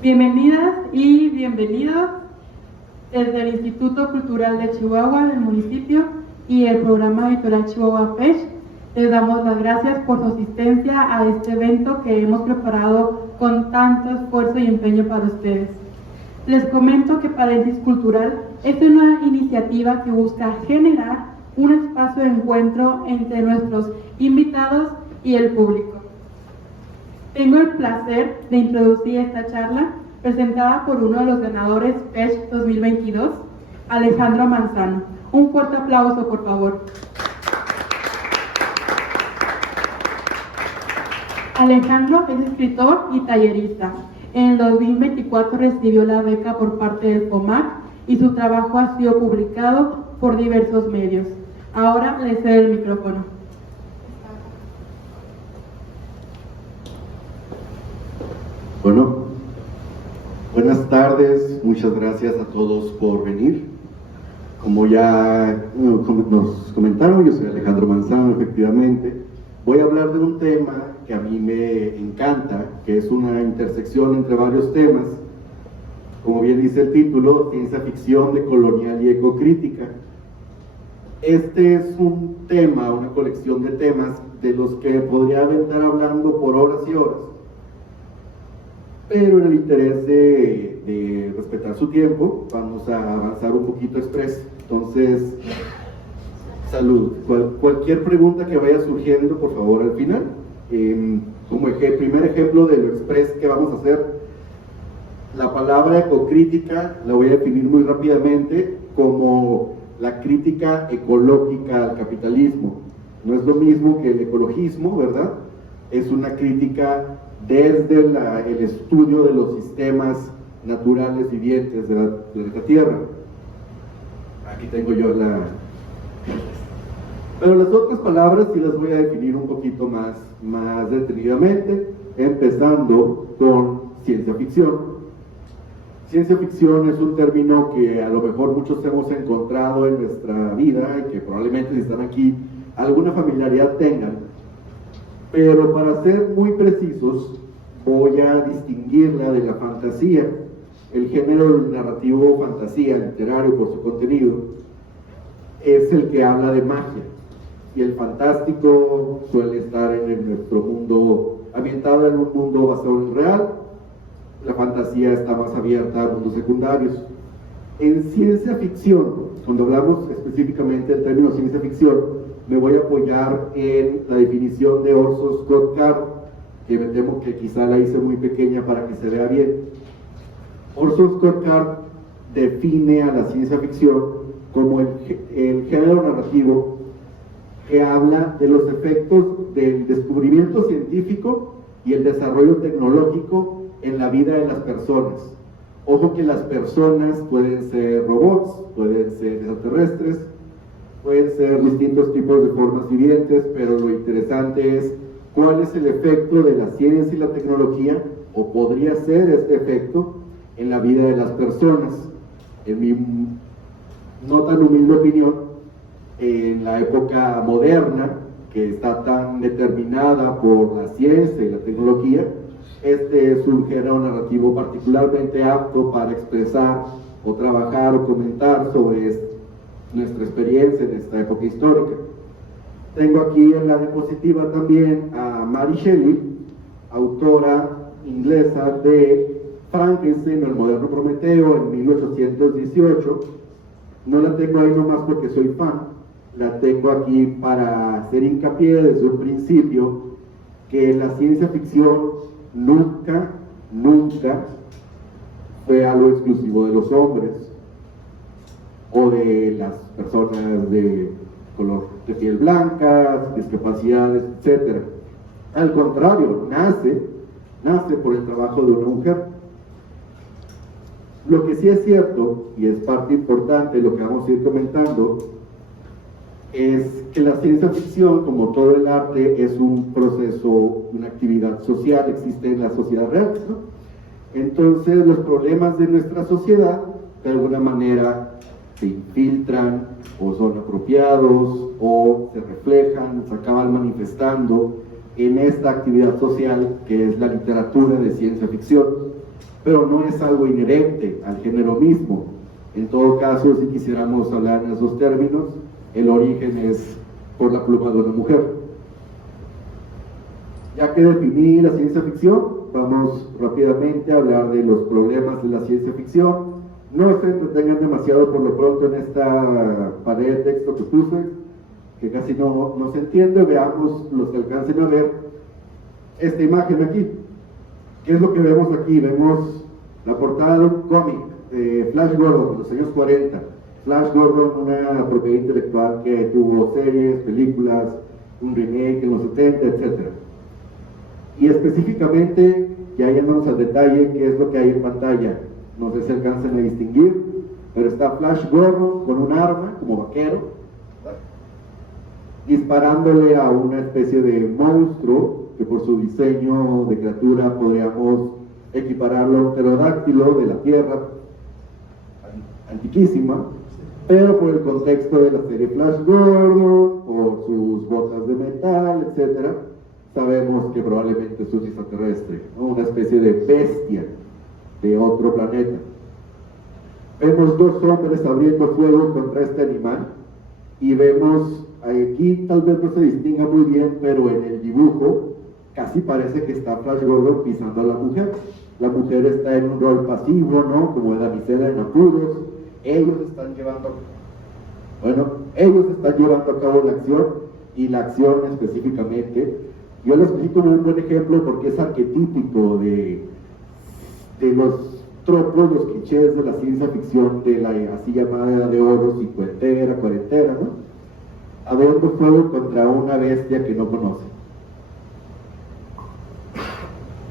Bienvenidas y bienvenidos desde el Instituto Cultural de Chihuahua del municipio y el programa editorial Chihuahua PECH. Les damos las gracias por su asistencia a este evento que hemos preparado con tanto esfuerzo y empeño para ustedes. Les comento que Paréntesis Cultural es una iniciativa que busca generar un espacio de encuentro entre nuestros invitados y el público. Tengo el placer de introducir esta charla presentada por uno de los ganadores PECH 2022, Alejandro Manzano. Un fuerte aplauso, por favor. Alejandro es escritor y tallerista. En el 2024 recibió la beca por parte del FOMAC y su trabajo ha sido publicado por diversos medios. Ahora le cedo el micrófono. Bueno, buenas tardes, muchas gracias a todos por venir. Como ya nos comentaron, yo soy Alejandro Manzano, efectivamente. Voy a hablar de un tema que a mí me encanta, que es una intersección entre varios temas. Como bien dice el título, ciencia ficción decolonial y ecocrítica. Este es un tema, una colección de temas de los que podría estar hablando por horas y horas. Pero en el interés de respetar su tiempo, vamos a avanzar un poquito express. Entonces, salud. Cualquier pregunta que vaya surgiendo, por favor, al final. Como primer ejemplo de lo express que vamos a hacer, la palabra ecocrítica la voy a definir muy rápidamente como la crítica ecológica al capitalismo. No es lo mismo que el ecologismo, ¿verdad? Es una crítica desde el estudio de los sistemas naturales vivientes de la Tierra. Aquí tengo yo Pero las otras palabras sí las voy a definir un poquito más detenidamente, empezando con ciencia ficción. Ciencia ficción es un término que a lo mejor muchos hemos encontrado en nuestra vida y que probablemente si están aquí alguna familiaridad tengan. Pero para ser muy precisos, voy a distinguirla de la fantasía. El género narrativo fantasía, literario por su contenido, es el que habla de magia. Y el fantástico suele estar en nuestro mundo, ambientado en un mundo basado en el real. La fantasía está más abierta a mundos secundarios. En ciencia ficción, cuando hablamos específicamente del término ciencia ficción, me voy a apoyar en la definición de Orson Scott Card, que me temo que quizá la hice muy pequeña para que se vea bien. Orson Scott Card define a la ciencia ficción como el género narrativo que habla de los efectos del descubrimiento científico y el desarrollo tecnológico en la vida de las personas. Ojo que las personas pueden ser robots, pueden ser extraterrestres, pueden ser distintos tipos de formas vivientes, pero lo interesante es cuál es el efecto de la ciencia y la tecnología, o podría ser este efecto, en la vida de las personas. En mi no tan humilde opinión, en la época moderna, que está tan determinada por la ciencia y la tecnología, este es un género narrativo particularmente apto para expresar o trabajar o comentar sobre nuestra experiencia en esta época histórica. Tengo aquí en la diapositiva también a Mary Shelley, autora inglesa de Frankenstein, el moderno Prometeo, en 1818. No la tengo ahí nomás porque soy fan, la tengo aquí para hacer hincapié desde un principio que la ciencia ficción nunca fue algo exclusivo de los hombres o de las personas de color de piel blanca, discapacidades, etc. Al contrario, nace por el trabajo de una mujer. Lo que sí es cierto, y es parte importante de lo que vamos a ir comentando, es que la ciencia ficción, como todo el arte, es un proceso, una actividad social, existe en la sociedad real, ¿no? Entonces los problemas de nuestra sociedad, de alguna manera, se infiltran o son apropiados o se reflejan, se acaban manifestando en esta actividad social que es la literatura de ciencia ficción. pero no es algo inherente al género mismo. En todo caso, si quisiéramos hablar en esos términos, el origen es por la pluma de una mujer. Ya que definí la ciencia ficción, vamos rápidamente a hablar de los problemas de la ciencia ficción. No se entretengan demasiado por lo pronto en esta pared de texto que puse, que casi no se entiende. Veamos los que alcancen a ver esta imagen aquí. ¿Qué es lo que vemos aquí? Vemos la portada de un cómic de Flash Gordon de los años 40. Flash Gordon, una propiedad intelectual que tuvo series, películas, un remake en los 70, etc. Y específicamente, ya yéndonos al detalle, ¿qué es lo que hay en pantalla? No sé si alcancen a distinguir, pero está Flash Gordon con un arma, como vaquero, disparándole a una especie de monstruo, que por su diseño de criatura podríamos equipararlo a un pterodáctilo de la Tierra, antiquísima, pero por el contexto de la serie Flash Gordon, por sus botas de metal, etc., sabemos que probablemente es un extraterrestre, ¿no? Una especie de bestia de otro planeta. Vemos dos hombres abriendo fuego contra este animal y vemos, aquí tal vez no se distinga muy bien, pero en el dibujo casi parece que está Flash Gordon pisando a la mujer. La mujer está en un rol pasivo, ¿no? Como de damisela en apuros. Ellos están llevando a cabo la acción, y la acción específicamente, yo la escogí como un buen ejemplo porque es arquetípico de los tropos, los clichés de la ciencia ficción de la así llamada Edad de Oro, cincuentera, cuarentera, ¿no? Abriendo fuego contra una bestia que no conoce.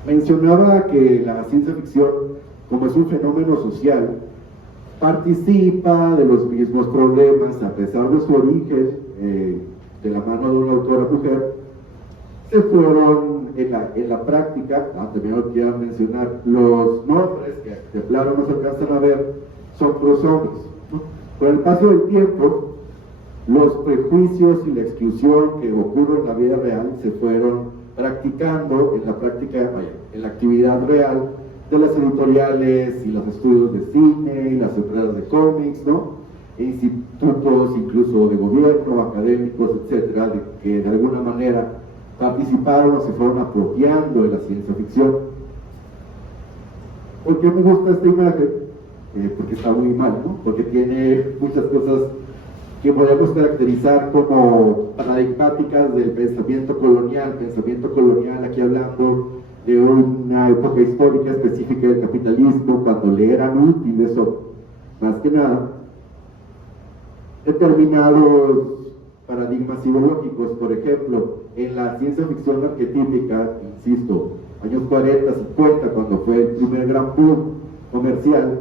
Mencionaba que la ciencia ficción, como es un fenómeno social, participa de los mismos problemas, a pesar de su origen, de la mano de una autora mujer. Se fueron en la práctica, también lo quiero mencionar, los nombres que de plano no se alcanzan a ver, son prosombres, ¿no? Con el paso del tiempo, los prejuicios y la exclusión que ocurren en la vida real se fueron practicando en la práctica, en la actividad real de las editoriales y los estudios de cine y las empresas de cómics, ¿no? E institutos incluso de gobierno, académicos, etcétera, que de alguna manera participaron o se fueron apropiando de la ciencia ficción. ¿Por qué me gusta esta imagen? Porque está muy mal, ¿no? Porque tiene muchas cosas que podemos caracterizar como paradigmáticas del pensamiento colonial aquí hablando de una época histórica específica del capitalismo, cuando le eran útiles, o más que nada, determinados paradigmas ideológicos. Por ejemplo, en la ciencia ficción arquetípica, insisto, años 40, 50, cuando fue el primer gran boom comercial,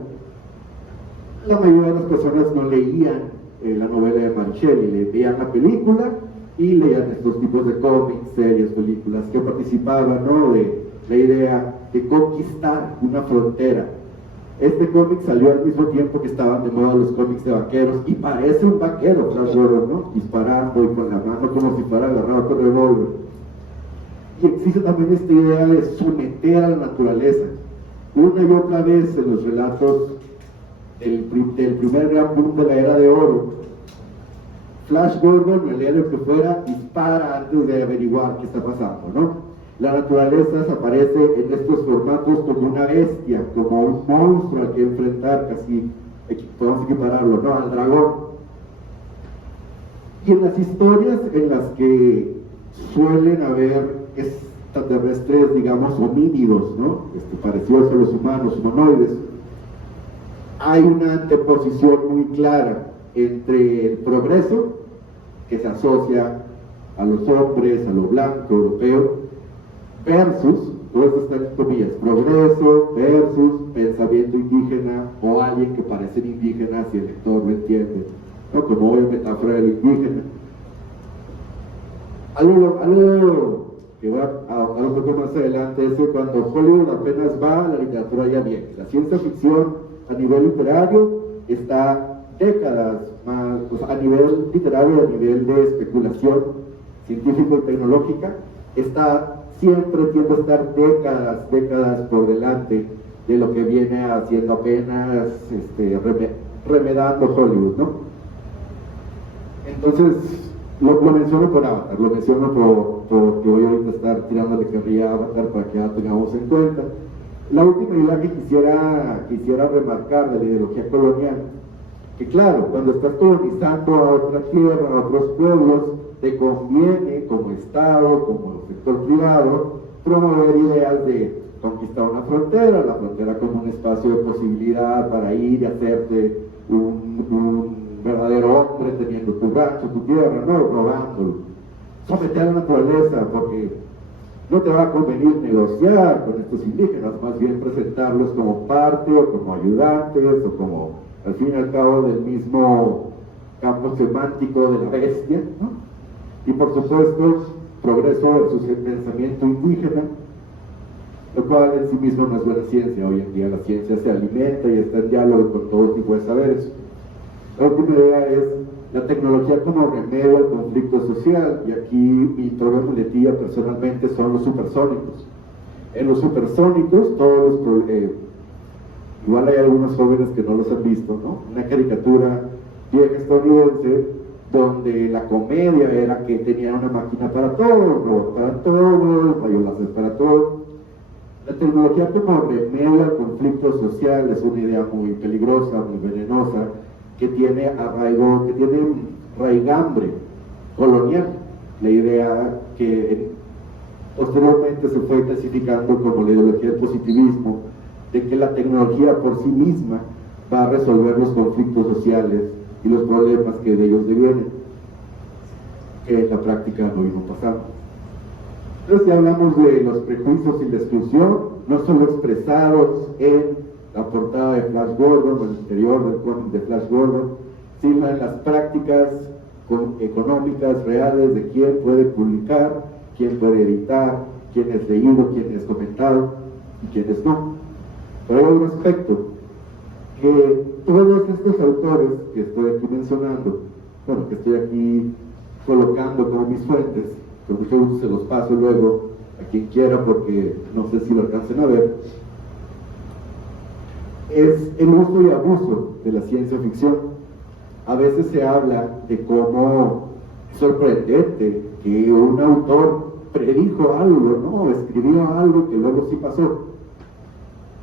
la mayoría de las personas no leían la novela de Mary Shelley, leían la película y leían estos tipos de cómics, series, películas que participaban, ¿no?, de la idea de conquistar una frontera. Este cómic salió al mismo tiempo que estaban de moda los cómics de vaqueros, y parece un vaquero, Flash Gordon, ¿no?, disparando y con la mano como si fuera agarrado con revólver. Y existe también esta idea de someter a la naturaleza. Una y otra vez en los relatos del primer gran boom de la Era de Oro, Flash Gordon, el héroe que fuera, dispara antes de averiguar qué está pasando, ¿no? La naturaleza aparece en estos formatos como una bestia, como un monstruo al que enfrentar, casi podemos equipararlo, ¿no?, al dragón. Y en las historias en las que suelen haber extraterrestres, digamos, homínidos, ¿no?, parecidos a los humanos, humanoides, hay una anteposición muy clara entre el progreso, que se asocia a los hombres, a lo blanco, europeo, versus, todo esto está en comillas, progreso versus pensamiento indígena o alguien que parecen indígenas, si el lector lo entiende, ¿no?, como hoy metáfora del indígena. Algo que va a un poco más adelante es que cuando Hollywood apenas va, la literatura ya viene. La ciencia ficción a nivel literario está décadas más, pues a nivel literario, a nivel de especulación científico y tecnológica, siempre tiende a estar décadas por delante de lo que viene haciendo apenas remedando Hollywood, ¿no? Entonces, lo menciono por Avatar, lo menciono porque voy ahorita a estar tirándole carrilla a Avatar para que ya tengamos en cuenta. La última idea que quisiera remarcar de la ideología colonial, que claro, cuando estás colonizando a otra tierra, a otros pueblos, te conviene como Estado, como sector privado, promover ideas de conquistar una frontera, la frontera como un espacio de posibilidad para ir y hacerte un verdadero hombre teniendo tu rancho, tu tierra, no robándolo. Someter a la naturaleza, porque no te va a convenir negociar con estos indígenas, más bien presentarlos como parte o como ayudantes o como, al fin y al cabo, del mismo campo semántico de la bestia, ¿no? Y por supuesto, progreso versus el pensamiento indígena, lo cual en sí mismo no es buena ciencia. Hoy en día la ciencia se alimenta y está en diálogo con todo tipo de saberes. La última idea es la tecnología como remedio al conflicto social, y aquí mi torre muletilla personalmente son los supersónicos. En los supersónicos, igual hay algunos jóvenes que no los han visto, ¿no? Una caricatura vieja estadounidense donde la comedia era que tenían una máquina para todo, robot para todo, rayos láser para todo. La tecnología como remedio al conflicto social es una idea muy peligrosa, muy venenosa, que tiene raigambre colonial. La idea que posteriormente se fue clasificando como la ideología del positivismo, de que la tecnología por sí misma va a resolver los conflictos sociales y los problemas que de ellos devienen, que en la práctica no vino pasando. Entonces, ya hablamos de los prejuicios y la exclusión, no solo expresados en la portada de Flash Gordon, o el interior del cómic de Flash Gordon, sino en las prácticas económicas reales de quién puede publicar, quién puede editar, quién es leído, quién es comentado y quiénes no. Pero hay un aspecto que todos estos autores que estoy aquí mencionando, bueno, que estoy aquí colocando como mis fuentes, con mucho gusto se los paso luego a quien quiera porque no sé si lo alcancen a ver, es el uso y abuso de la ciencia ficción. A veces se habla de cómo es sorprendente que un autor predijo algo, ¿no? Escribió algo que luego sí pasó.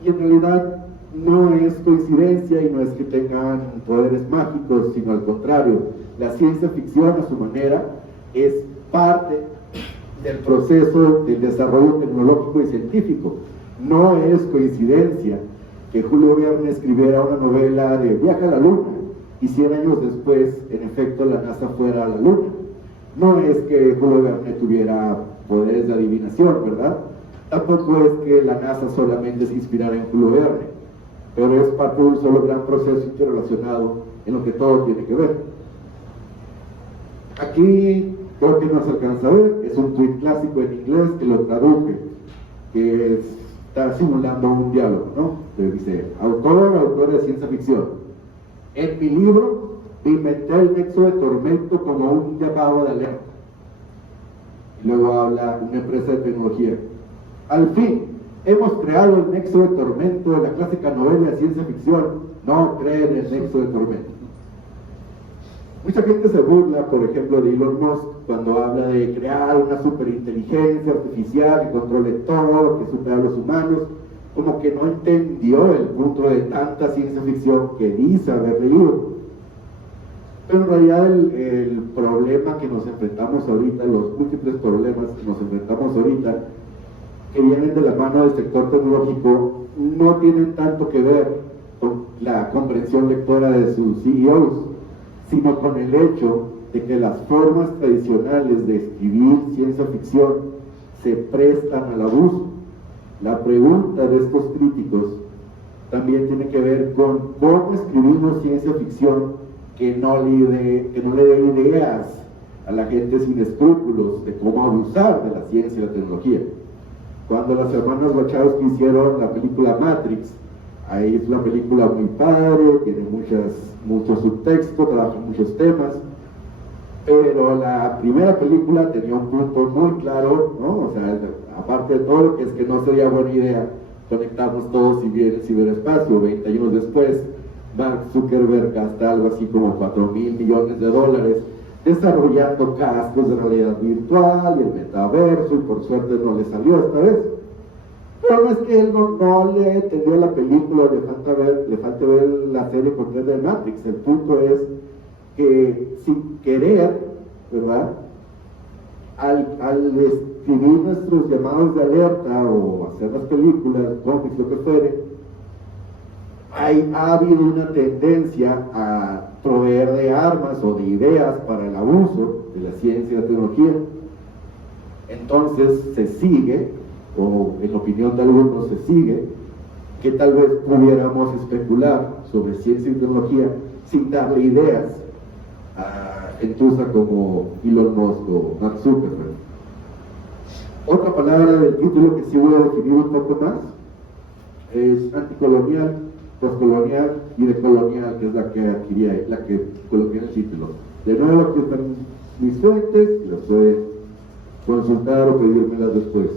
Y en realidad no es coincidencia y no es que tengan poderes mágicos, sino al contrario. La ciencia ficción, a su manera, es parte del proceso del desarrollo tecnológico y científico. No es coincidencia que Julio Verne escribiera una novela de viaje a la luna y 100 años después, en efecto, la NASA fuera a la luna. No es que Julio Verne tuviera poderes de adivinación, ¿verdad? Tampoco es que la NASA solamente se inspirara en Julio Verne, pero es parte de un solo gran proceso interrelacionado en lo que todo tiene que ver. Aquí creo que no se alcanza a ver, es un tweet clásico en inglés que lo traduje, que está simulando un diálogo, ¿no? Que dice, autor de ciencia ficción, en mi libro inventé el nexo de tormento como un llamado de alerta. Y luego habla una empresa de tecnología. Al fin, hemos creado el nexo de tormento de la clásica novela de ciencia ficción. No creen en el nexo de tormento. Mucha gente se burla, por ejemplo, de Elon Musk cuando habla de crear una superinteligencia artificial que controle todo, que supera a los humanos, como que no entendió el punto de tanta ciencia ficción que dice haber leído. Pero en realidad el problema que nos enfrentamos ahorita, los múltiples problemas que nos enfrentamos ahorita, que vienen de la mano del sector tecnológico, no tienen tanto que ver con la comprensión lectora de sus CEOs, sino con el hecho de que las formas tradicionales de escribir ciencia ficción se prestan al abuso. La pregunta de estos críticos también tiene que ver con cómo escribimos ciencia ficción que no le dé ideas a la gente sin escrúpulos de cómo abusar de la ciencia y la tecnología. Cuando las hermanas Wachowski hicieron la película Matrix, ahí es una película muy padre, tiene mucho subtexto, trabaja muchos temas, pero la primera película tenía un punto muy claro, ¿no? O sea, aparte de todo, es que no sería buena idea conectarnos todos y ver el ciberespacio. 20 años después, Mark Zuckerberg gasta algo así como $4,000 millones desarrollando cascos de realidad virtual y el metaverso, y por suerte no le salió esta vez. Pero no es que él no le entendió la película, le falta ver la serie completa de Matrix. El punto es que sin querer, ¿verdad?, al escribir nuestros llamados de alerta o hacer las películas, cómics, lo que fuere, ha habido una tendencia a proveer de armas o de ideas para el abuso de la ciencia y la tecnología. Entonces se sigue, o en opinión de algunos se sigue, que tal vez pudiéramos especular sobre ciencia y tecnología sin darle ideas a gentuza como Elon Musk o Mark Zuckerberg. Otra palabra del título que sí voy a definir un poco más es anticolonial, postcolonial y decolonial, que es la que coloqué en el título. De nuevo, aquí están mis fuentes, y las pueden consultar o pedírmelas después.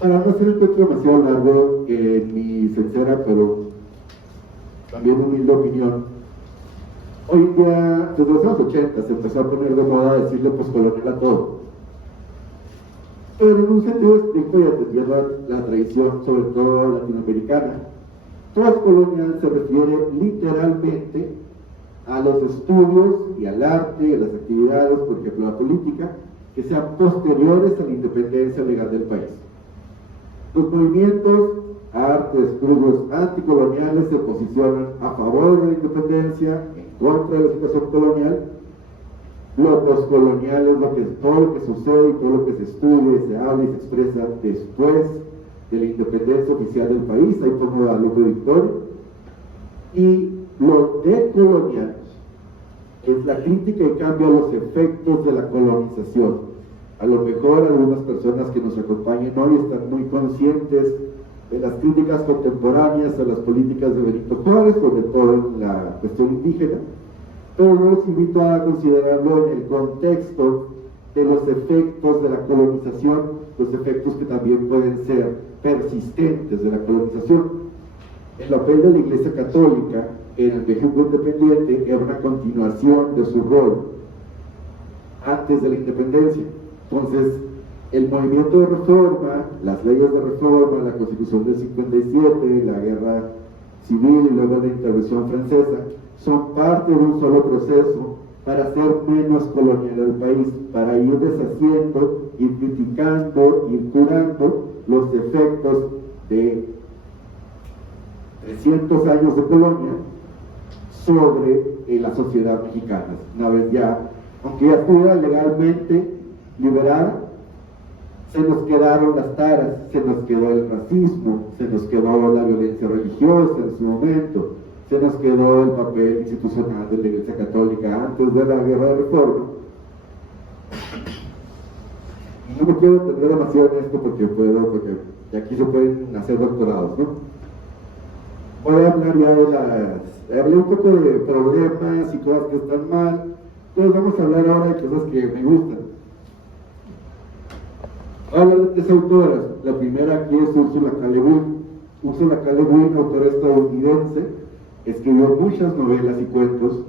Para no hacer el cuento demasiado largo, en mi sincera pero también humilde opinión, hoy en día, desde los años 80 se empezó a poner de moda decirle postcolonial a todo. Pero en un sentido estricto y atendiendo la tradición, sobre todo latinoamericana, postcolonial se refiere literalmente a los estudios y al arte y a las actividades, por ejemplo la política, que sean posteriores a la independencia legal del país. Los movimientos, artes, grupos anticoloniales se posicionan a favor de la independencia, en contra de la situación colonial. Lo postcolonial es todo lo que sucede y todo lo que se estudia, se habla y se expresa después de la independencia oficial del país, ahí como Guadalupe Victoria. Y lo decolonial es la crítica y cambio a los efectos de la colonización. A lo mejor algunas personas que nos acompañen hoy están muy conscientes de las críticas contemporáneas a las políticas de Benito Juárez, sobre todo en la cuestión indígena, pero los invito a considerarlo en el contexto de los efectos de la colonización, los efectos que también pueden ser persistentes de la colonización. El papel de la Iglesia Católica en el México independiente era una continuación de su rol antes de la independencia. Entonces, el movimiento de reforma, las leyes de reforma, la Constitución del 57, la guerra civil y luego la intervención francesa, son parte de un solo proceso para hacer menos colonial al país, para ir deshaciendo, ir criticando, ir curando los efectos de 300 años de colonia sobre la sociedad mexicana. Una vez ya, aunque ya estuviera legalmente liberada, se nos quedaron las taras, se nos quedó el racismo, se nos quedó la violencia religiosa en su momento, se nos quedó el papel institucional de la Iglesia Católica antes de la Guerra de Reforma. No me quiero entender demasiado en esto porque aquí se pueden hacer doctorados, ¿no? Voy a hablar ya hablé un poco de problemas y cosas que están mal, entonces vamos a hablar ahora de cosas que me gustan. Voy a hablar de 3 autoras. La primera aquí es Ursula K. Le Guin. Ursula K. Le Guin, autora estadounidense, escribió muchas novelas y cuentos,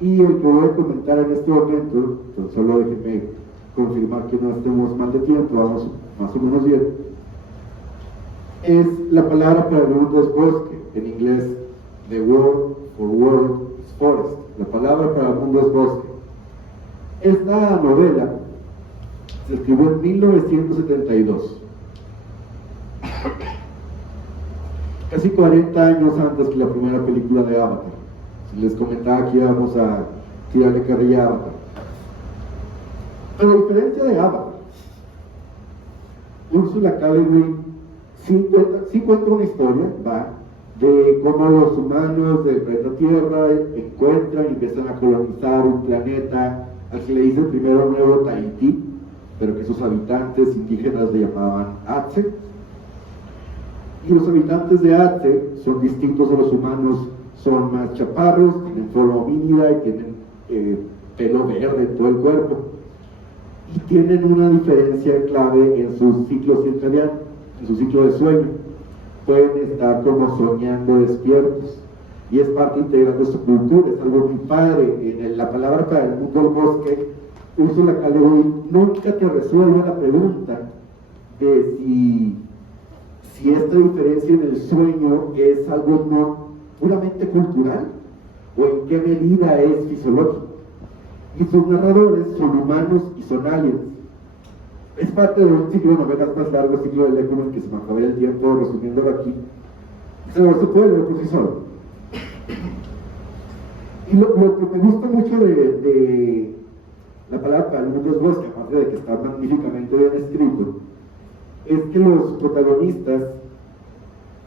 y el que voy a comentar en este momento, pues solo déjenme confirmar que no estemos mal de tiempo, vamos más o menos bien, es la palabra para el mundo es bosque, en inglés the word for world is forest, la palabra para el mundo es bosque. Esta novela se escribió en 1972, casi 40 años antes que la primera película de Avatar. Si les comentaba que íbamos a tirarle carrilla a Avatar. Pero a diferencia de Avatar, Ursula K. Le Guin sí cuenta una historia, de cómo los humanos del planeta Tierra encuentran y empiezan a colonizar un planeta al que le dicen primero Nuevo Tahití, pero que sus habitantes indígenas le llamaban Atse. Y los habitantes de Atse son distintos a los humanos, son más chaparros, tienen forma homínida y tienen pelo verde en todo el cuerpo. Y tienen una diferencia clave en sus ciclos circadianos. en su ciclo de sueño, pueden estar como soñando despiertos. Y es parte integral de su cultura, es algo muy padre. En la palabra para el mundo del bosque, Ursula K. Le Guin nunca te resuelve la pregunta de si esta diferencia en el sueño es algo no puramente cultural o en qué medida es fisiológico. Y sus narradores son humanos y son aliens. Es parte de un ciclo de novelas más largo, el ciclo de Lecumen, que se me acabó el tiempo resumiéndolo aquí. Se puede leer por sí solo. Y lo que me gusta mucho de la palabra para el mundo del bosque, aparte de que está magníficamente bien escrito, es que los protagonistas,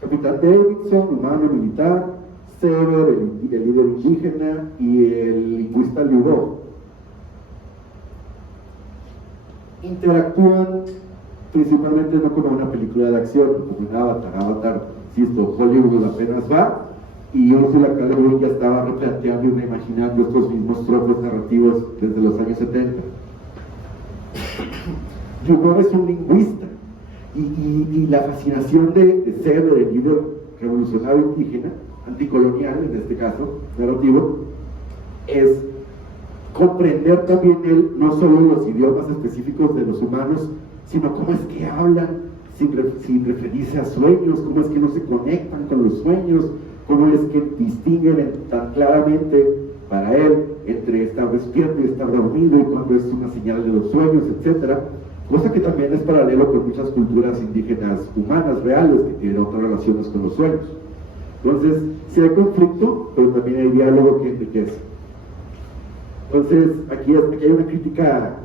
Capitán Davidson, humano militar, Sever, el líder indígena, y el lingüista Lyubov, interactúan principalmente no como una película de acción, como en Avatar, insisto, Hollywood apenas va, y Ursula K. Le Guin ya estaba replanteando y reimaginando estos mismos tropos narrativos desde los años 70. Lyubov es un lingüista, y la fascinación de Sever, el líder revolucionario indígena, anticolonial en este caso, narrativo, es comprender también él no solo los idiomas específicos de los humanos, sino cómo es que hablan sin referirse a sueños, cómo es que no se conectan con los sueños, cómo es que distinguen tan claramente para él entre estar despierto y estar dormido, y cuando es una señal de los sueños, etc. Cosa que también es paralelo con muchas culturas indígenas humanas reales que tienen otras relaciones con los sueños. Entonces, sí hay conflicto, pero también hay diálogo que enriquece. Entonces, aquí hay una crítica,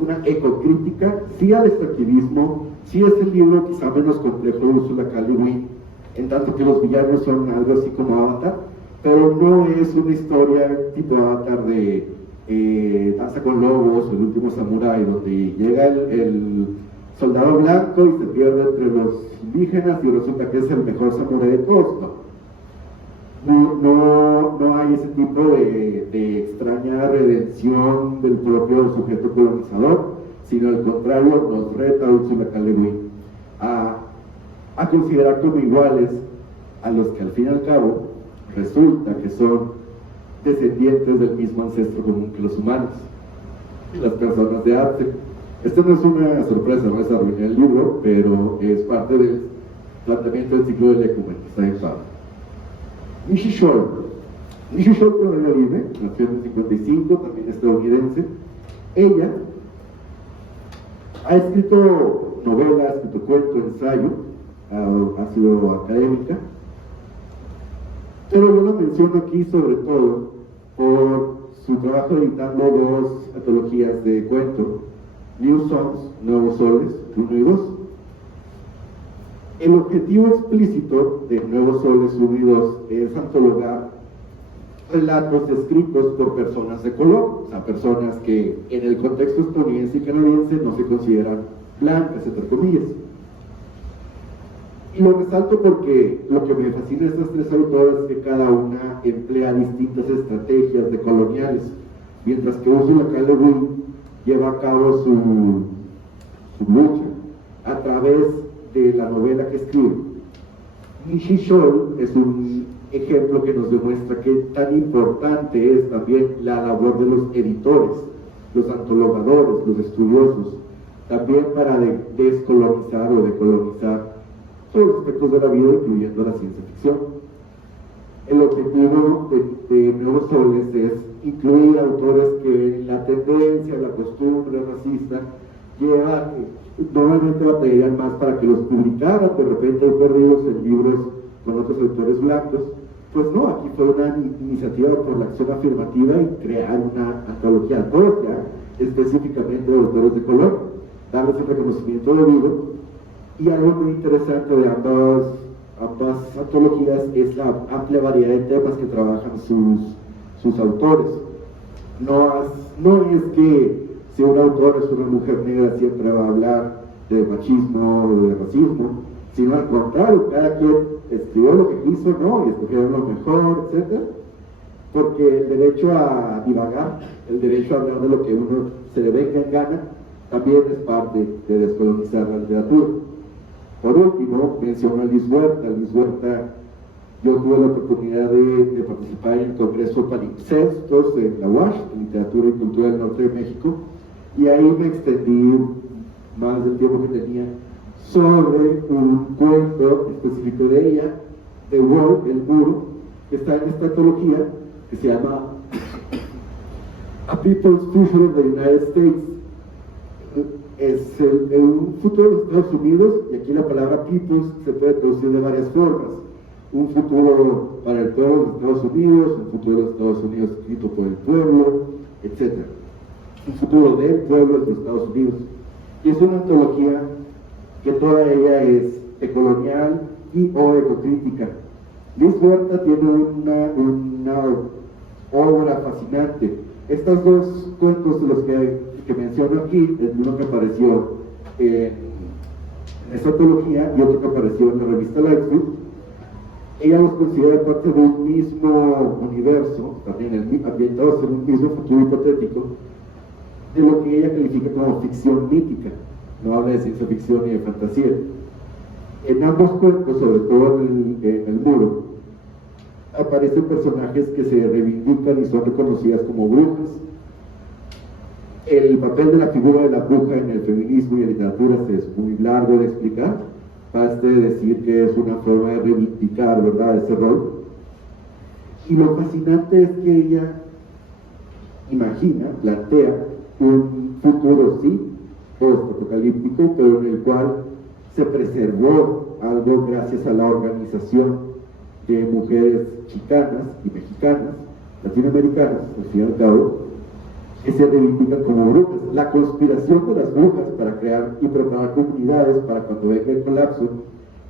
una ecocrítica, sí al extractivismo, sí es el libro quizá menos complejo de Ursula K. Le Guin, en tanto que los villanos son algo así como Avatar, pero no es una historia tipo Avatar de Danza con Lobos o El Último Samurái, donde llega el soldado blanco y se pierde entre los indígenas y resulta que es el mejor samurái de todos. No hay ese tipo de extraña redención del propio sujeto colonizador, sino al contrario, nos reta a Ursula K. Le Guin a considerar como iguales a los que al fin y al cabo resulta que son descendientes del mismo ancestro común que los humanos, las personas de arte. Esto no es una sorpresa, no es arruinar el libro, pero es parte del planteamiento del ciclo de Lecumen, que está en Pablo. Nishi Scholl todavía vive, nació en el 55, también estadounidense. Ella ha escrito novela, ha escrito cuento, ensayo, ha sido académica, pero yo la menciono aquí sobre todo por su trabajo editando dos antologías de cuento, New Songs, Nuevos Soles, 1 y 2. El objetivo explícito de Nuevos Soles 1 y 2 es antologar relatos escritos por personas de color, o sea, personas que en el contexto estadounidense y canadiense no se consideran blancas, entre comillas. Y lo resalto porque lo que me fascina de estas tres autoras es que cada una emplea distintas estrategias decoloniales, mientras que Ursula K. Le Guin lleva a cabo su lucha a través de la novela que escribe. Nishi Scholl es un ejemplo que nos demuestra que tan importante es también la labor de los editores, los antologadores, los estudiosos, también para descolonizar o decolonizar todos los aspectos de la vida, incluyendo la ciencia ficción. El objetivo de Nuevos Soles es incluir autores que la tendencia, la costumbre racista lleva, normalmente batallarían más para que los publicaran, de repente hay perdidos en libros con otros autores blancos. Pues no, aquí fue una iniciativa por la acción afirmativa y crear una antología propia, específicamente de autores de color, darles el reconocimiento debido. Y algo muy interesante de ambas antologías es la amplia variedad de temas que trabajan sus autores. No es que si un autor es una mujer negra siempre va a hablar de machismo o de racismo, sino al contrario, cada quien escribió lo que quiso, ¿no? Y escogieron lo mejor, etc. Porque el derecho a divagar, el derecho a hablar de lo que uno se le venga en gana, también es parte de descolonizar la literatura. Por último, menciono a Liz Huerta. Liz Huerta, yo tuve la oportunidad de participar en el Congreso Palimpsestos en la UASH, Literatura y Cultura del Norte de México, y ahí me extendí más del tiempo que tenía sobre un cuento específico de ella, The Wall, El Muro, que está en esta antología que se llama A People's Future of the United States. Es un futuro de los Estados Unidos, y aquí la palabra peoples se puede traducir de varias formas. Un futuro para el pueblo de los Estados Unidos, un futuro de los Estados Unidos escrito por el pueblo, etc. Un futuro del pueblo de los Estados Unidos. Y es una antología que toda ella es decolonial y o ecocrítica. Liz Huerta tiene una obra fascinante. Estos dos cuentos de los que menciono aquí, uno que apareció en esta antología y otro que apareció en la revista Lightspeed, ella los considera parte de un mismo universo, también ambientados en un mismo futuro hipotético, de lo que ella califica como ficción mítica. No habla de ciencia ficción ni de fantasía. En ambos cuentos, sobre todo en El Muro, aparecen personajes que se reivindican y son reconocidas como brujas. El papel de la figura de la bruja en el feminismo y en literatura es muy largo de explicar. Baste decir que es una forma de reivindicar, ¿verdad?, ese rol. Y lo fascinante es que ella plantea un futuro, sí, post-apocalíptico, pero en el cual se preservó algo gracias a la organización de mujeres chicanas y mexicanas, latinoamericanas, al fin y al cabo, que se reivindican como brujas. La conspiración de las brujas para crear y preparar comunidades para cuando venga el colapso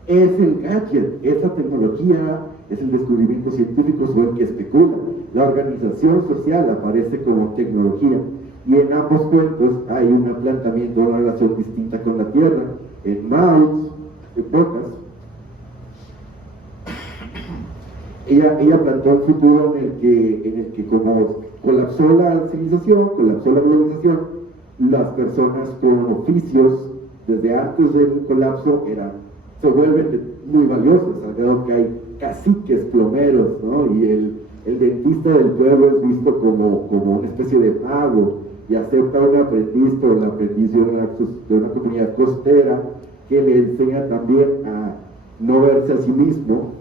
es el gadget, esa tecnología, es el descubrimiento científico sobre el que especula. La organización social aparece como tecnología, y en ambos cuentos hay un planteamiento de una relación distinta con la Tierra. En Maus, en Pocas, ella planteó un futuro en el que como colapsó la civilización, colapsó la globalización, las personas con oficios desde antes del colapso se vuelven muy valiosas, al grado que hay caciques, plomeros, ¿no? Y el dentista del pueblo es visto como una especie de mago, y acepta un aprendiz por el aprendiz de una comunidad costera, que le enseña también a no verse a sí mismo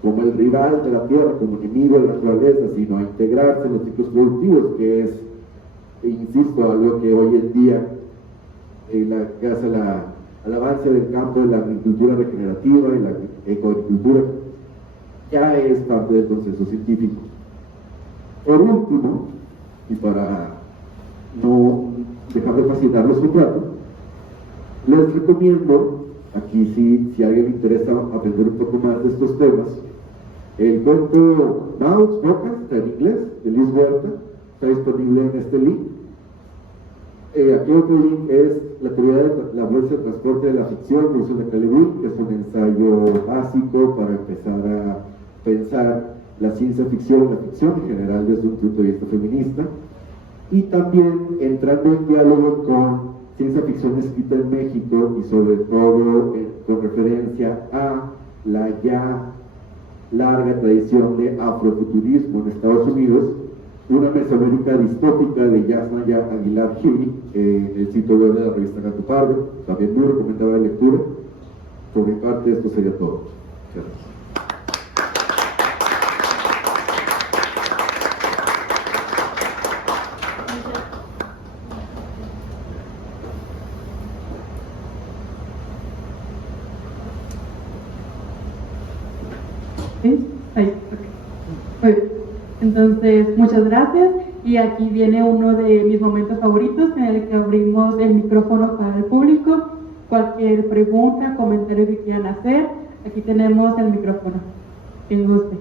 como el rival de la tierra, como enemigo de la naturaleza, sino a integrarse en los ciclos productivos, que es, insisto, algo que hoy en día, gracias al avance del campo de la agricultura regenerativa y la ecoagricultura, ya es parte del consenso científico. Por último, y para no dejar de fascinarlos un rato, les recomiendo, aquí si a alguien le interesa aprender un poco más de estos temas, el cuento Mouths, Bocas, está en inglés, de Liz Huerta, está disponible en este link. Aquí otro link es La teoría de la bolsa de transporte de la ficción, de Ursula K. Le Guin, que es un ensayo básico para empezar a pensar la ciencia ficción y la ficción en general desde un punto de vista feminista. Y también entrando en diálogo con ciencia ficción escrita en México, y sobre todo con referencia a la ya larga tradición de afrofuturismo en Estados Unidos, una Mesoamérica distópica de Yasnaya Aguilar Gil, en el sitio web de la revista Gato Pardo, también muy recomendable lectura. Por mi parte, esto sería todo. Gracias. ¿Sí? Ahí, ok. Muy bien. Entonces, muchas gracias. Y aquí viene uno de mis momentos favoritos, en el que abrimos el micrófono para el público. Cualquier pregunta, comentario que quieran hacer, aquí tenemos el micrófono. Quien guste.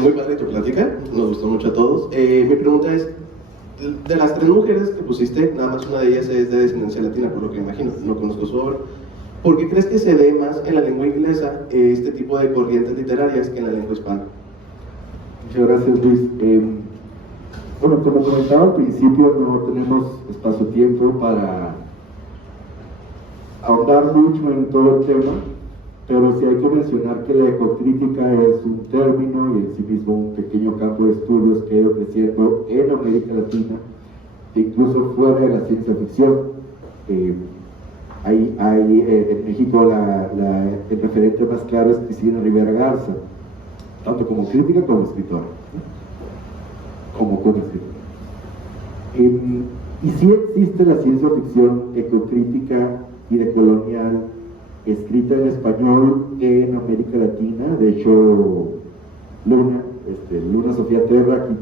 Muy padre tu plática, nos gustó mucho a todos. Mi pregunta es, de las tres mujeres que pusiste, nada más una de ellas es de descendencia latina, por lo que imagino, no conozco su obra. ¿Por qué crees que se dé más en la lengua inglesa este tipo de corrientes literarias que en la lengua hispana? Muchas gracias, Luis. Bueno, como comentaba al principio, no tenemos espacio-tiempo para ahondar mucho en todo el tema, pero sí hay que mencionar que la ecocrítica es un término y en sí mismo un pequeño campo de estudios que ha ido creciendo en América Latina e incluso fuera de la ciencia ficción. En México el referente más claro es Cristina Rivera Garza, tanto como crítica como escritora, como escritora. Y sí existe la ciencia ficción ecocrítica y decolonial escrita en español en América Latina. De hecho, Luna Sofía Terra, aquí,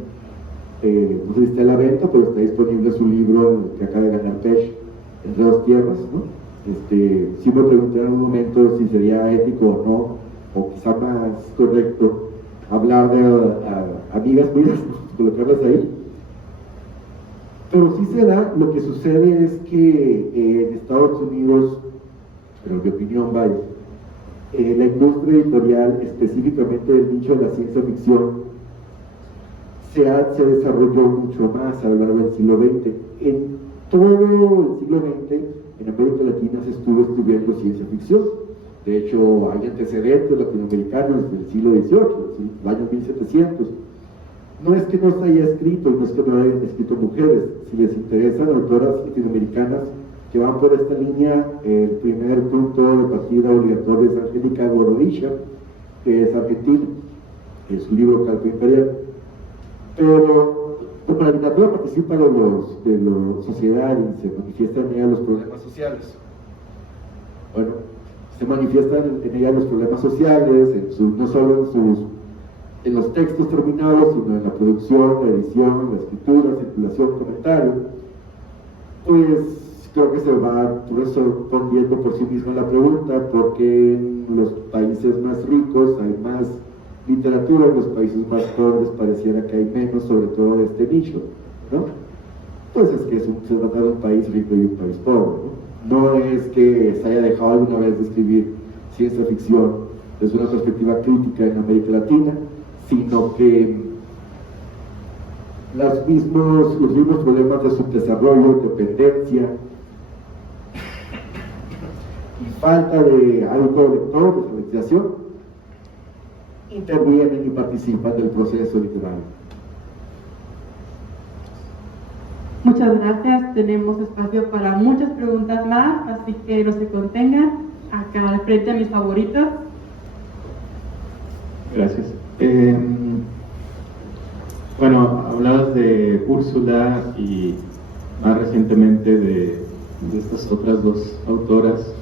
no sé si está a la venta, pero está disponible su libro que acaba de ganar PESH, Entre dos tierras, ¿no? Sí me pregunté en un momento si sería ético o no, o quizá más correcto hablar de amigas mías, colocarlas ahí. Pero sí se da, lo que sucede es que en Estados Unidos, pero en mi opinión, vaya, la industria editorial, específicamente del nicho de la ciencia ficción, se desarrolló mucho más a lo largo del siglo XX. En todo el siglo XX, en América Latina se estuvo escribiendo ciencia ficción. De hecho, hay antecedentes latinoamericanos del siglo XVIII, del año 1700. No es que no se haya escrito, no es que no hayan escrito mujeres. Si les interesan autoras latinoamericanas que van por esta línea, el primer punto de partida obligatorio es Angélica Gorodisha, que es argentina, en su libro Calco Imperial. Pero como la literatura participa de los sociedad y se manifiestan en ella los problemas sociales, bueno, se manifiestan en ella los problemas sociales, no solo en los textos terminados, sino en la producción, la edición, la escritura, circulación, comentario. Pues creo que se va respondiendo por sí misma la pregunta, porque en los países más ricos hay más literatura, en los países más pobres pareciera que hay menos, sobre todo de este nicho, ¿no? Pues es que se trata de un país rico y un país pobre, ¿no? No es que se haya dejado alguna vez de escribir ciencia ficción desde una perspectiva crítica en América Latina, sino que los mismos problemas de subdesarrollo, dependencia y falta de autolector, de alfabetización, intervienen y participan del proceso literario. Muchas gracias, tenemos espacio para muchas preguntas más, así que no se contengan. Acá al frente a mis favoritos. Gracias. Bueno, hablabas de Úrsula y más recientemente de estas otras dos autoras.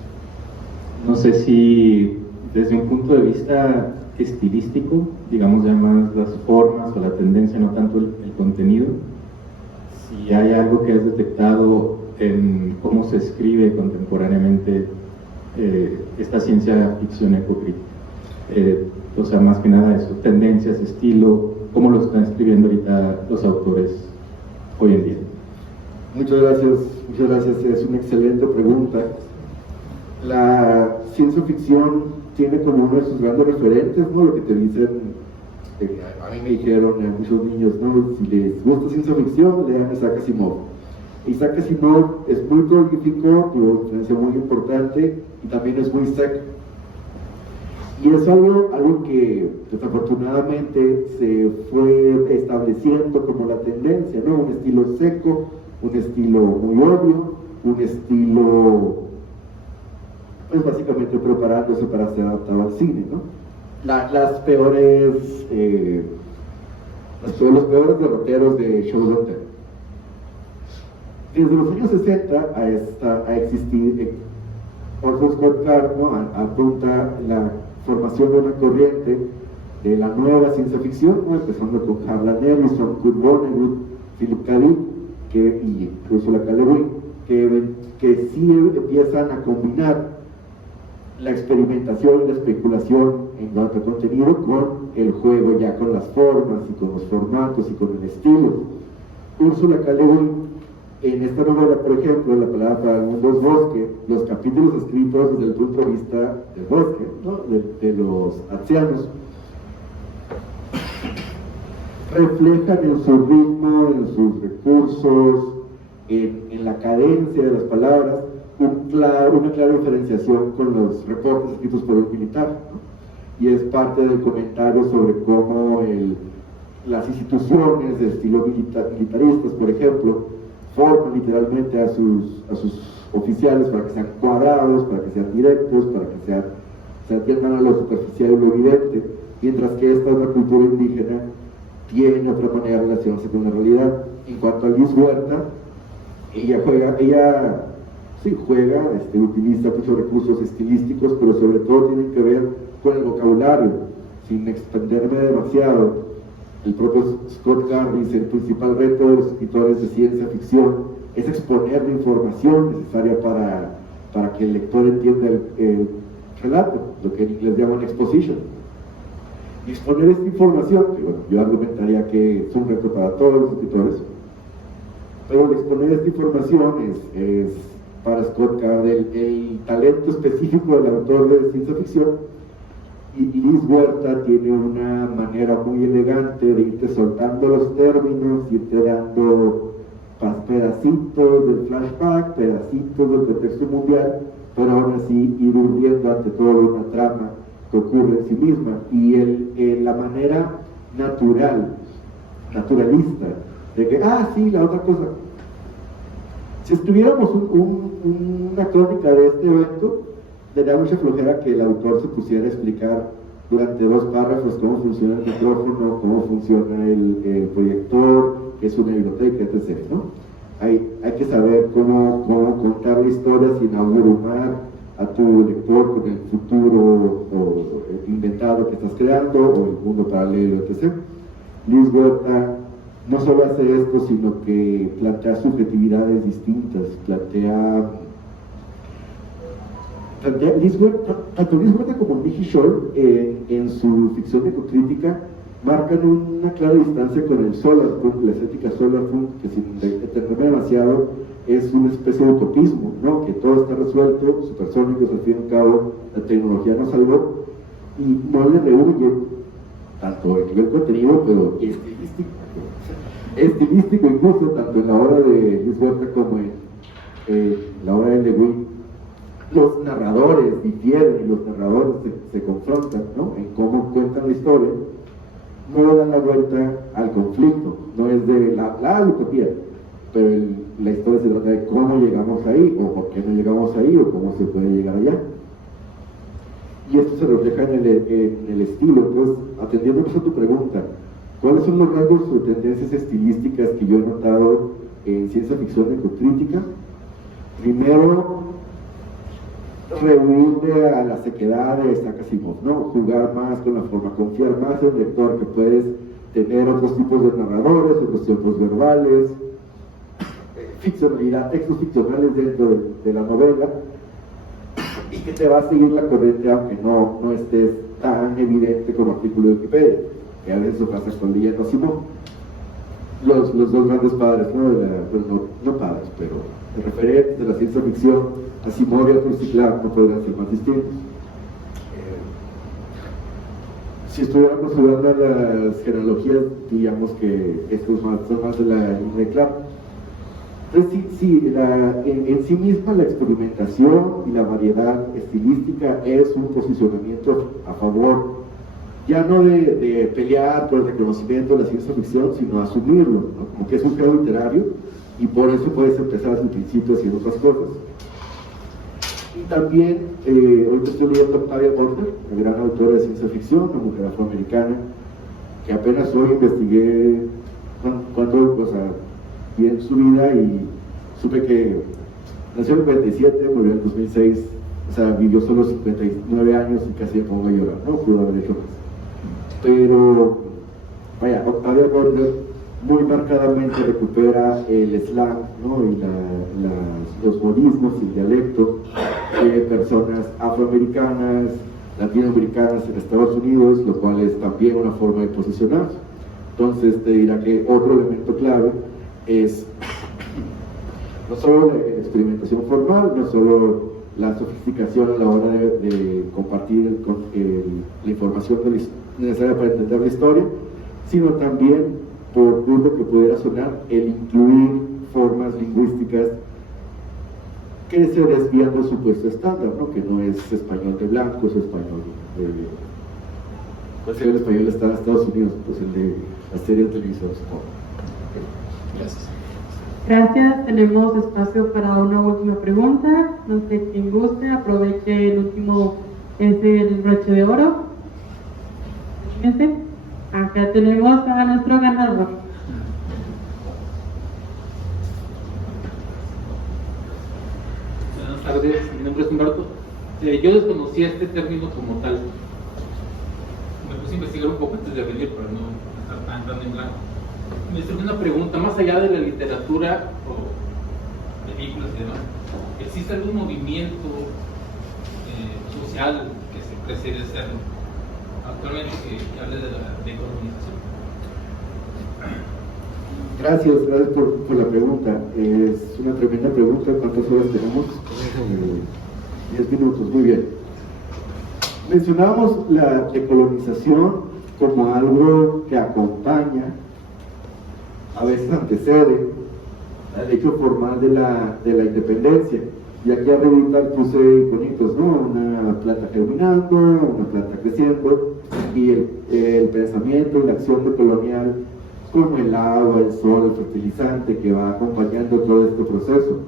No sé si desde un punto de vista estilístico, digamos ya más las formas o la tendencia, no tanto el contenido, si hay algo que has detectado en cómo se escribe contemporáneamente esta ciencia ficción ecocrítica. O sea, más que nada eso, tendencias, estilo, cómo lo están escribiendo ahorita los autores hoy en día. Muchas gracias, es una excelente pregunta. La ciencia ficción tiene como uno de sus grandes referentes, ¿no? Lo que te dicen, a mí me dijeron a muchos niños, ¿no? Si les gusta ciencia ficción, lean Isaac Asimov. Isaac Asimov es muy prolífico, tuvo una influencia muy importante y también es muy seco. Y es algo que desafortunadamente se fue estableciendo como la tendencia, ¿no? Un estilo seco, un estilo muy obvio, un estilo, pues básicamente preparándose para ser adaptado al cine, ¿no? Los peores derroteros de shows de tele. Desde los años 60 a existir, Orson Scott Card, ¿no? apunta la formación de una corriente de la nueva ciencia ficción, ¿no? Empezando con Harlan Ellison, Kurt Vonnegut, Philip K. Dick y Ursula K. Le Guin, que sí empiezan a combinar la experimentación y la especulación en cuanto a contenido con el juego, ya con las formas y con los formatos y con el estilo. Ursula K. Le Guin, en esta novela, por ejemplo, La palabra para el mundo es bosque, los capítulos escritos desde el punto de vista del bosque, ¿no? de los ancianos, reflejan en su ritmo, en sus recursos, en la cadencia de las palabras, una clara diferenciación con los reportes escritos por un militar, ¿no? Y es parte del comentario sobre cómo las instituciones de estilo militaristas, por ejemplo, forman literalmente a sus oficiales para que sean cuadrados, para que sean directos, para que se atiendan a lo superficial y lo evidente, mientras que esta otra cultura indígena tiene otra manera de relacionarse con la realidad. En cuanto a Liz Huerta, ella utiliza muchos recursos estilísticos, pero sobre todo tienen que ver con el vocabulario, sin extenderme demasiado. El propio Scott Gard dice: el principal reto de los escritores de ciencia ficción es exponer la información necesaria para que el lector entienda el relato, lo que en inglés llaman exposition. Y exponer esta información, que bueno, yo argumentaría que es un reto para todos los escritores, pero el exponer esta información es para Scott Gard el talento específico del autor de ciencia ficción. Y Liz Huerta tiene una manera muy elegante de irte soltando los términos, irte dando pedacitos del flashback, pedacitos del contexto mundial, pero aún así ir urdiendo ante todo una trama que ocurre en sí misma. Y la manera naturalista, de que, sí, la otra cosa. Si estuviéramos una crónica de este evento, daría mucha flojera que el autor se pusiera a explicar durante 2 párrafos cómo funciona el micrófono, cómo funciona el proyector, qué es una biblioteca, etc., ¿no? Hay que saber cómo contar la historia sin abrumar a tu lector con el futuro inventado que estás creando, o el mundo paralelo, etc. Liz Huerta no solo hace esto, sino que plantea subjetividades distintas, tanto Liz Huerta como Mickey Shore en su ficción ecocrítica marcan una clara distancia con el solarpunk, la estética solarpunk, que sin detenerme demasiado es una especie de utopismo, ¿no? Que todo está resuelto, supersónicos, al fin y al cabo la tecnología nos salvó, y no le rehuye tanto el nivel contenido, pero estilístico incluso, tanto en la obra de Liz Huerta como en la obra de Lewin. Los narradores difieren y los narradores se confrontan, ¿no? En cómo cuentan la historia. No le dan la vuelta al conflicto, no es de la utopía, pero la historia se trata de cómo llegamos ahí, o por qué no llegamos ahí, o cómo se puede llegar allá. Y esto se refleja en el estilo. Entonces, atendiendo a tu pregunta, ¿cuáles son los rasgos o tendencias estilísticas que yo he notado en ciencia ficción ecocrítica? Primero, rehuirle a la sequedad de Isaac Asimov, ¿no? Jugar más con la forma, confiar más en el lector, que puedes tener otros tipos de narradores, otros tiempos verbales, ficcionalidad, textos ficcionales dentro de la novela, y que te va a seguir la corriente aunque no estés tan evidente como artículo de Wikipedia, que a veces eso pasa con leyendo Asimov. Los 2 grandes padres, no padres, pero referentes de la ciencia ficción, Asimov y Arthur C. Clarke, no podrían ser más distintos. Si estuviéramos jugando a las genealogías, diríamos que estos son más de la línea de Clarke. Entonces, en sí misma la experimentación y la variedad estilística es un posicionamiento a favor, ya no de pelear por el reconocimiento de la ciencia ficción, sino asumirlo, ¿no? Como que es un género literario, y por eso puedes empezar desde el principio haciendo otras cosas. Y también, ahorita estoy leyendo a Octavia Butler, una gran autora de ciencia ficción, una mujer afroamericana, que apenas hoy investigué bien su vida, y supe que nació en el 97, murió en el 2006, o sea, vivió solo 59 años y casi me pongo a llorar, no pudo haber hecho más. Pero, vaya, Octavia Butler muy marcadamente recupera el slang, ¿no? Y los modismos y el dialecto de personas afroamericanas, latinoamericanas en Estados Unidos, lo cual es también una forma de posicionarse. Entonces te dirá que otro elemento clave es no solo la experimentación formal, no solo la sofisticación a la hora de compartir la información necesaria para entender la historia, sino también, por lo que pudiera sonar, el incluir formas lingüísticas que se desvían del supuesto estándar, ¿no? Que no es español de blancos, español de... ¿Cuál sería el español de Estados Unidos? Pues el de la serie de televisión, supongo. Gracias. Gracias. Tenemos espacio para una última pregunta. No sé quién guste. Aproveche el último, es el broche de oro. Acá tenemos a nuestro ganador. Buenas tardes, mi nombre es Humberto. Yo desconocía este término como tal. Me puse a investigar un poco antes de venir para no estar tan en blanco. Me surgió una pregunta, más allá de la literatura o películas y demás, ¿existe algún movimiento social que se precede ser actualmente que hable de la decolonización? Gracias por la pregunta. Es una tremenda pregunta. ¿Cuántas horas tenemos? 10 minutos, muy bien. Mencionábamos la decolonización como algo que acompaña, a veces antecede al hecho formal de la independencia. Y aquí arriba puse iconitos, ¿no? Una planta germinando, una planta creciendo, y el pensamiento y la acción decolonial como el agua, el sol, el fertilizante que va acompañando todo este proceso.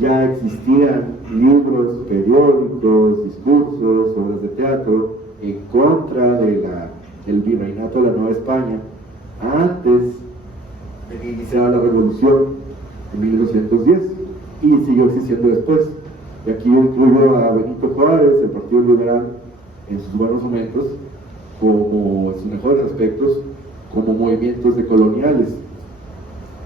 Ya existían libros, periódicos, discursos, obras de teatro en contra del virreinato de la Nueva España antes de que iniciara la revolución en 1210 y siguió existiendo después. Y aquí yo incluyo a Benito Juárez, el Partido Liberal, en sus buenos momentos, como en sus mejores aspectos, como movimientos decoloniales.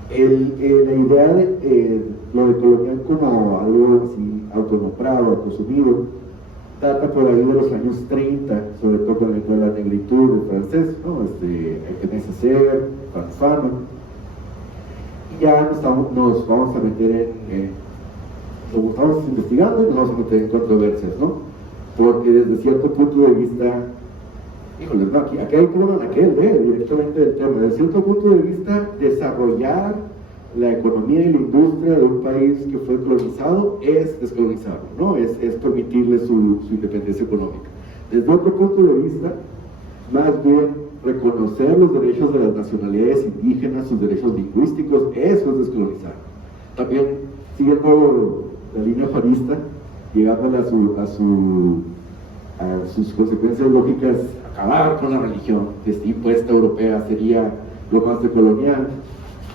La idea de lo decolonial como algo así autonombrado, autosumido, data por ahí de los años 30, sobre todo con la negritud del francés, ¿no? René Cesaire, Frantz Fanon. Y ya nos vamos a meter lo estamos investigando y nos vamos a meter en controversias, ¿no? Porque desde cierto punto de vista, híjole, no, aquí hay como directamente del tema. Desde cierto punto de vista, desarrollar la economía y la industria de un país que fue colonizado es descolonizarlo, ¿no? Es permitirle su independencia económica. Desde otro punto de vista, más bien reconocer los derechos de las nacionalidades indígenas, sus derechos lingüísticos, eso es descolonizar. También, siguiendo la línea juarista, llegando a sus consecuencias lógicas, acabar con la religión, que está impuesta europea, sería lo más decolonial.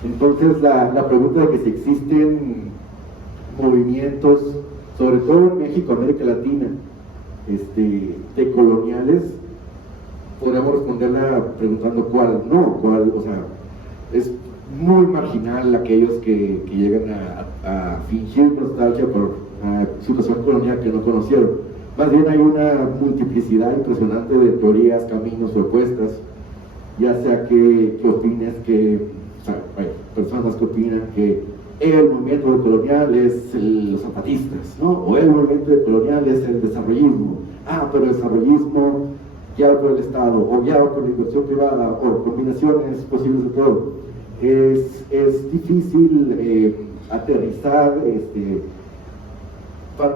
Entonces, la pregunta de que si existen movimientos, sobre todo en México, América Latina, decoloniales, podríamos responderla preguntando cuál, ¿no? ¿Cuál? O sea, es muy marginal aquellos que llegan a fingir nostalgia por una situación colonial que no conocieron. Más bien hay una multiplicidad impresionante de teorías, caminos, propuestas, ya sea que opines hay personas que opinan que el movimiento decolonial es los zapatistas, ¿no? O el movimiento decolonial es el desarrollismo. Pero el desarrollismo guiado por el Estado, o guiado por la inversión privada, o combinaciones posibles de todo. Es difícil aterrizar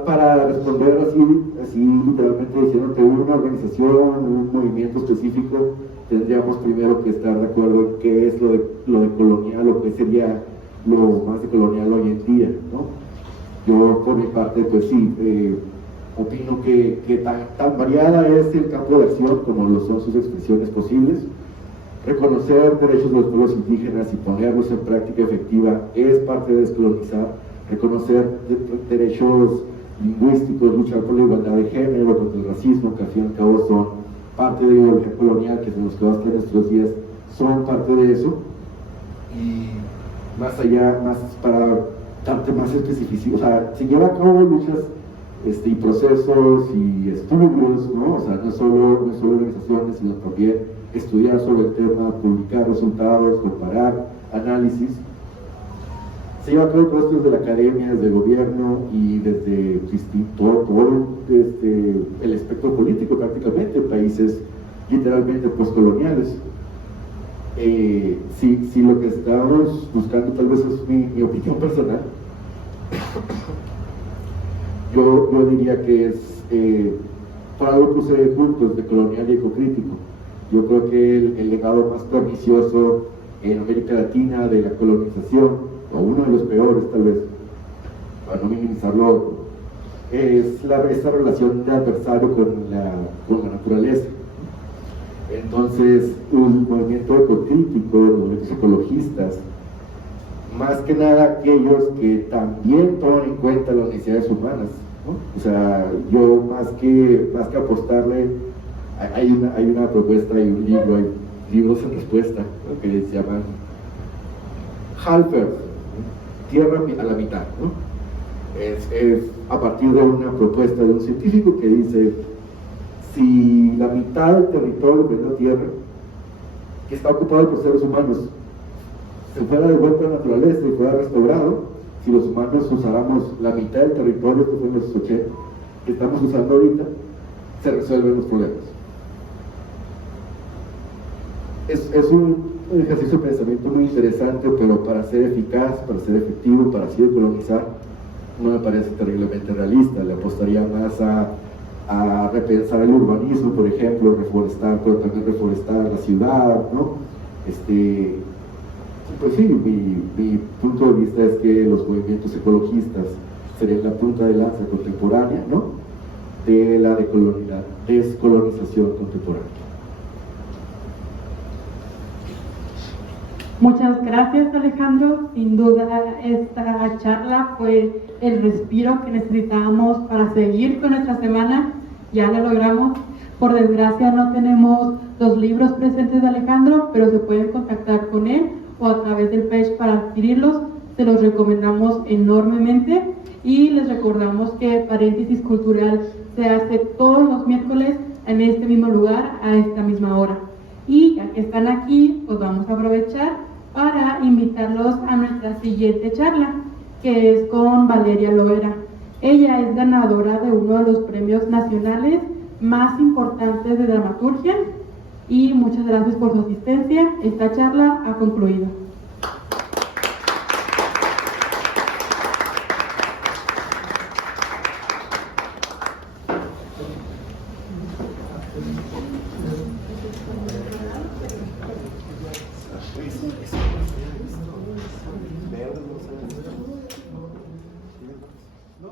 para responder así literalmente diciéndote una organización, un movimiento específico. Tendríamos primero que estar de acuerdo en qué es lo de colonial o qué sería lo más de colonial hoy en día, ¿no? Yo por mi parte pues sí, opino que tan variada es el campo de acción como lo son sus expresiones posibles. Reconocer derechos de los pueblos indígenas y ponerlos en práctica efectiva es parte de descolonizar. Reconocer derechos lingüísticos, luchar por la igualdad de género, contra el racismo, que al fin y al cabo son parte de la ideología colonial que se nos quedó hasta nuestros días, son parte de eso. Y más allá, para darte más especificidad, o sea, se lleva a cabo luchas y procesos y estudios, ¿no? O sea, no solo organizaciones, sino también estudiar sobre el tema, publicar resultados, comparar, análisis. Se lleva a cabo todo esto desde la academia, desde el gobierno y desde todo el espectro político prácticamente, países literalmente postcoloniales. si lo que estamos buscando, tal vez es mi opinión personal, yo diría que es, por algo puse juntos, de colonial y ecocrítico. Yo creo que el legado más pernicioso en América Latina de la colonización, o uno de los peores tal vez, para no minimizarlo, es esta relación de adversario con la naturaleza. Entonces, un movimiento ecocrítico, los movimientos ecologistas, más que nada aquellos que también toman en cuenta las necesidades humanas, ¿no? O sea, yo más que apostarle, hay una propuesta, hay un libro, hay libros en respuesta, ¿no? Que se llaman Half Earth, ¿no? Tierra a la mitad, ¿no? Es a partir de una propuesta de un científico que dice: si la mitad del territorio de la Tierra, que está ocupado por seres humanos, se fuera devuelto a la naturaleza y fuera restaurado, si los humanos usáramos la mitad del territorio que fue en los 80, que estamos usando ahorita, se resuelven los problemas. Es un ejercicio de pensamiento muy interesante, pero para ser eficaz, para ser efectivo, para así colonizar, no me parece terriblemente realista. Le apostaría más a repensar el urbanismo, por ejemplo, reforestar, pero también reforestar la ciudad, ¿no? Pues sí, mi punto de vista es que los movimientos ecologistas serían la punta de lanza contemporánea, ¿no? De la descolonización contemporánea. Muchas gracias, Alejandro. Sin duda esta charla fue el respiro que necesitábamos para seguir con nuestra semana. Ya lo logramos. Por desgracia no tenemos los libros presentes de Alejandro, pero se pueden contactar con él o a través del page para adquirirlos. Se los recomendamos enormemente y les recordamos que Paréntesis Cultural se hace todos los miércoles en este mismo lugar a esta misma hora. Y ya que están aquí, pues vamos a aprovechar para invitarlos a nuestra siguiente charla, que es con Valeria Loera. Ella es ganadora de uno de los premios nacionales más importantes de dramaturgia y muchas gracias por su asistencia. Esta charla ha concluido. ¿No?